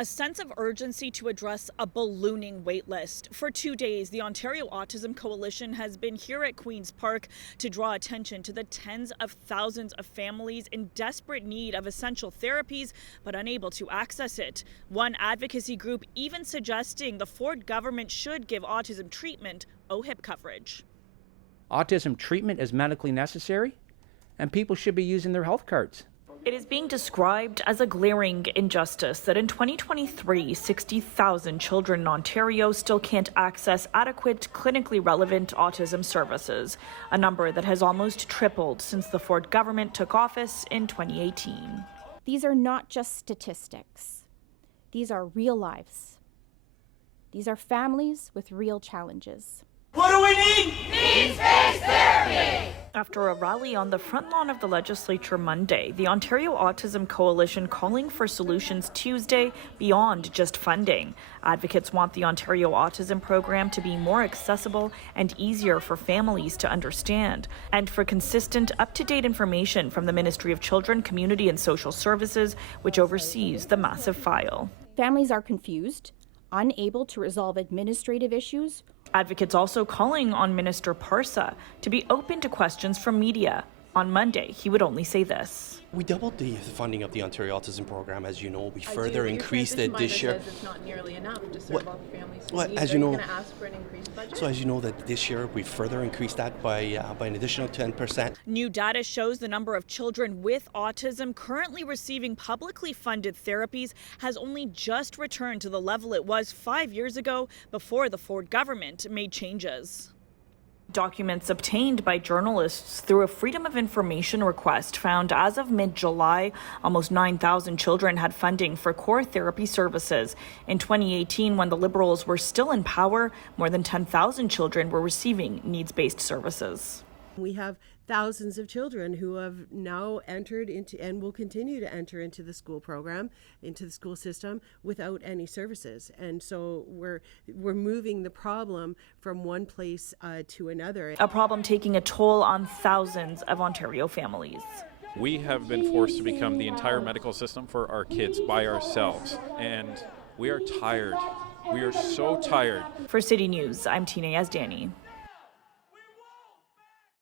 A sense of urgency to address a ballooning wait list. For 2 days, the Ontario Autism Coalition has been here at Queen's Park to draw attention to the tens of thousands of families in desperate need of essential therapies but unable to access it. One advocacy group even suggesting the Ford government should give autism treatment OHIP coverage. Autism treatment is medically necessary, and people should be using their health cards. It is being described as a glaring injustice that in 2023, 60,000 children in Ontario still can't access adequate, clinically relevant autism services, a number that has almost tripled since the Ford government took office in 2018. These are not just statistics. These are real lives. These are families with real challenges. What do we need? Needs-based therapy! After a rally on the front lawn of the legislature Monday, the Ontario Autism Coalition calling for solutions Tuesday beyond just funding. Advocates want the Ontario Autism Program to be more accessible and easier for families to understand, and for consistent, up-to-date information from the Ministry of Children, Community and Social Services, which oversees the massive file. Families are confused, unable to resolve administrative issues. Advocates also calling on Minister Parsa to be open to questions from media. On Monday, he would only say this. We doubled the funding of the Ontario Autism Program, as you know. We further increased it this year. It's not nearly enough to serve all the families. As you know, going to ask for an increased budget? So as you know, that this year we further increased that by an additional 10%. New data shows the number of children with autism currently receiving publicly funded therapies has only just returned to the level it was 5 years ago before the Ford government made changes. Documents obtained by journalists through a Freedom of Information request found as of mid-July, almost 9,000 children had funding for core therapy services. In 2018, when the Liberals were still in power, more than 10,000 children were receiving needs-based services. We have thousands of children who have now entered into and will continue to enter into the school program, into the school system without any services. And so we're moving the problem from one place to another. A problem taking a toll on thousands of Ontario families. We have been forced to become the entire medical system for our kids by ourselves, and we are tired. We are so tired. For City News, I'm Tina Yazdani.